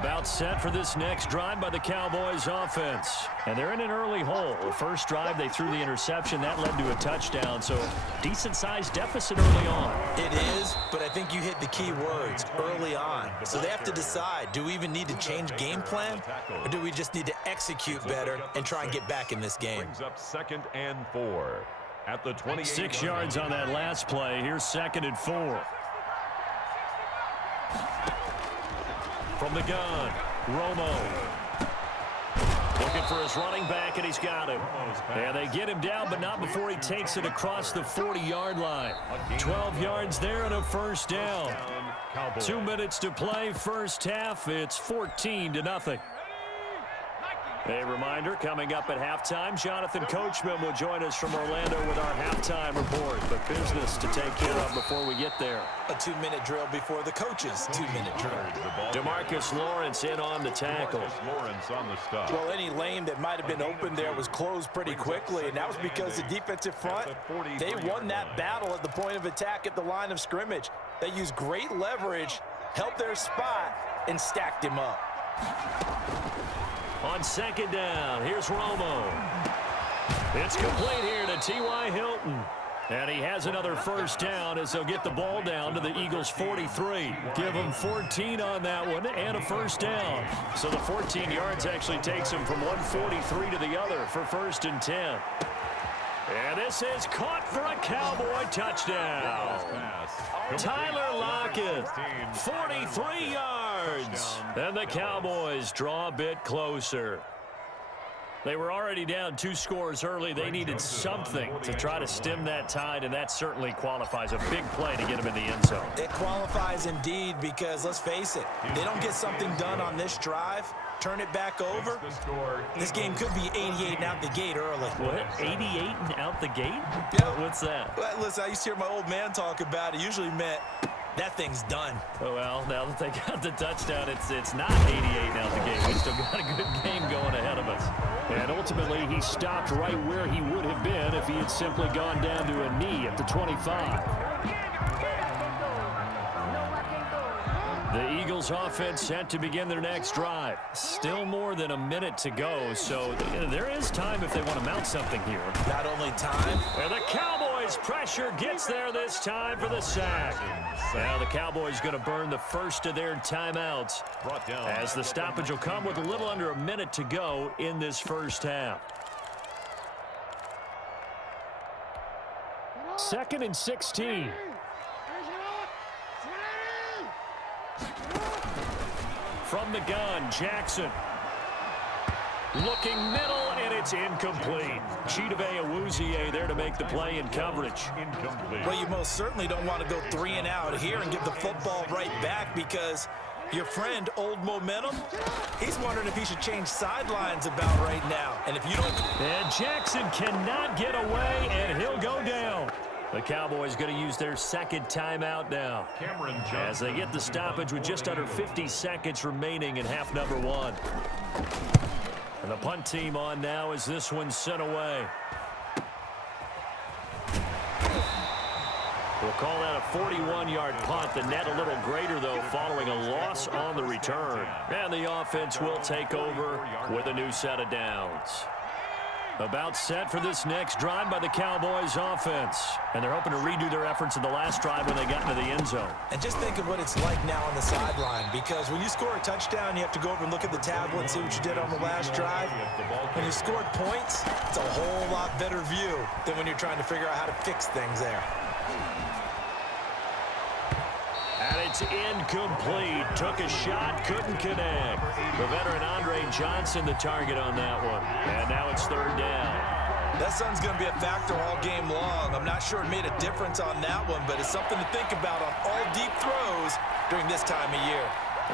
About set for this next drive by the Cowboys offense. And they're in an early hole. The first drive, they threw the interception. That led to a touchdown. So decent-sized deficit early on. It is, but I think you hit the key words, early on. So they have to decide, do we even need to change game plan? Or do we just need to execute better and try and get back in this game? Brings up 2nd and 4 at the 28. 6 yards on that last play. Here's 2nd and 4. From the gun, Romo. Looking for his running back, and he's got him. And they get him down, but not before he takes it across the 40-yard line. 12 yards there and a first down. 2 minutes to play, first half. It's 14-0. A reminder, coming up at halftime, Jonathan Coachman will join us from Orlando with our halftime report. But business to take care of before we get there. A 2-minute drill before the coach's 2-minute drill. DeMarcus Lawrence in on the tackle. Lawrence on the stop. Well, any lane that might have been open there was closed pretty quickly, and that was because the defensive front, they won that battle at the point of attack at the line of scrimmage. They used great leverage, held their spot, and stacked him up. On 2nd down, here's Romo. It's complete here to T.Y. Hilton. And he has another first down as they'll get the ball down to the Eagles' 43. Give them 14 on that one and a first down. So the 14 yards actually takes him from 143 to the other for 1st and 10. And this is caught for a Cowboy touchdown. Tyler Lockett, 43 yards. And the Cowboys draw a bit closer. They were already down 2 scores early. They needed something to try to stem that tide, and that certainly qualifies. A big play to get them in the end zone. It qualifies indeed because, let's face it, they don't get something done on this drive, turn it back over, this game could be 88 and out the gate early. What? 88 and out the gate? Yep. What's that? Well, listen, I used to hear my old man talk about it. Usually meant that thing's done. Oh, well, now that they got the touchdown, it's not 88 and out the gate. We still got a good game going ahead of us. And ultimately, he stopped right where he would have been if he had simply gone down to a knee at the 25. The Eagles offense set to begin their next drive. Still more than a minute to go, so there is time if they want to mount something here. Not only time. And the Cowboys pressure gets there this time for the sack. Now the Cowboys going to burn the first of their timeouts as the stoppage will come with a little under a minute to go in this first half. 2nd and 16. From the gun, Jackson. Looking middle, and it's incomplete. Chidobe Awuzie there to make the play in coverage. Incomplete. Well, you most certainly don't want to go 3 and out here and give the football right back because your friend, Old Momentum, he's wondering if he should change sidelines about right now. And if you don't... And Jackson cannot get away, and he'll go down. The Cowboys going to use their 2nd timeout now as they get the stoppage with just under 50 seconds remaining in half number 1. And the punt team on now as this one's sent away. We'll call that a 41-yard punt. The net a little greater, though, following a loss on the return. And the offense will take over with a new set of downs. About set for this next drive by the Cowboys offense. And they're hoping to redo their efforts in the last drive when they got into the end zone. And just think of what it's like now on the sideline, because when you score a touchdown, you have to go over and look at the tablet and see what you did on the last drive. When you scored points, it's a whole lot better view than when you're trying to figure out how to fix things there. And it's incomplete. Took a shot, couldn't connect. The veteran Andre Johnson the target on that one. And now it's 3rd down. That sun's going to be a factor all game long. I'm not sure it made a difference on that one, but it's something to think about on all deep throws during this time of year.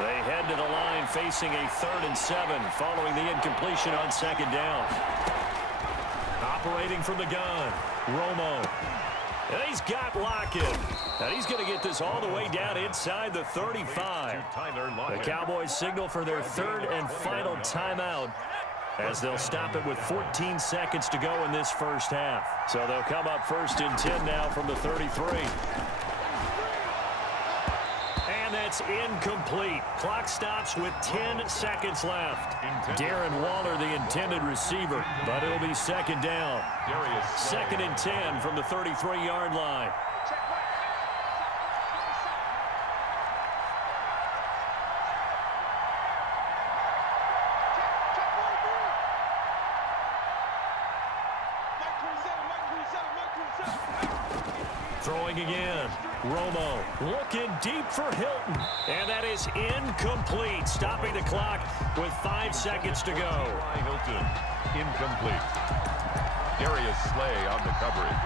They head to the line facing a 3rd and 7 following the incompletion on 2nd down. Operating from the gun, Romo. And he's got Lockett. And he's going to get this all the way down inside the 35. The Cowboys signal for their 3rd and final timeout as they'll stop it with 14 seconds to go in this first half. So they'll come up 1st and 10 now from the 33. And that's incomplete. Clock stops with 10 seconds left. Darren Waller, the intended receiver, but it'll be second down. Second and 10 from the 33-yard line. Throwing again. Romo looking deep for Hilton. And that is incomplete. Stopping the clock with 5 seconds to go. Hilton, incomplete. Darius Slay on the coverage.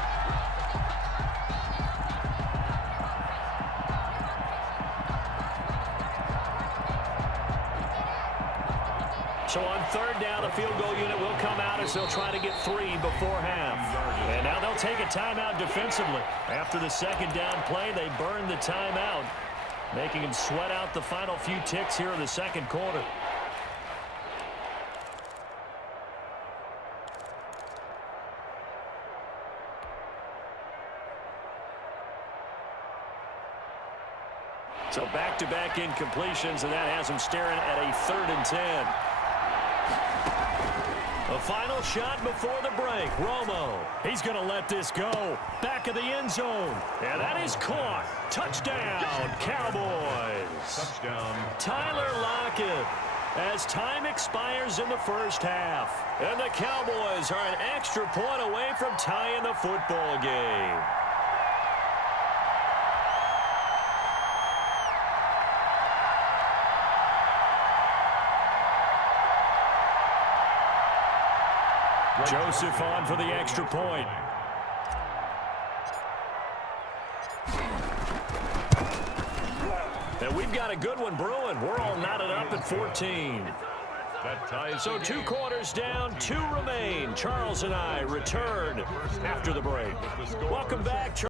So on third down, the field goal unit will come out as they'll try to get 3 before half. And now they'll take a timeout defensively. After the second down play, they burn the timeout, making them sweat out the final few ticks here in the second quarter. So back-to-back incompletions, and that has them staring at a 3rd and 10. The final shot before the break. Romo. He's going to let this go. Back of the end zone. And that is caught. Touchdown, Cowboys. Touchdown. Tyler Lockett. As time expires in the first half. And the Cowboys are an extra point away from tying the football game. Joseph on for the extra point. And we've got a good one brewing. We're all knotted up at 14. So 2 quarters down, 2 remain. Charles and I return after the break. Welcome back.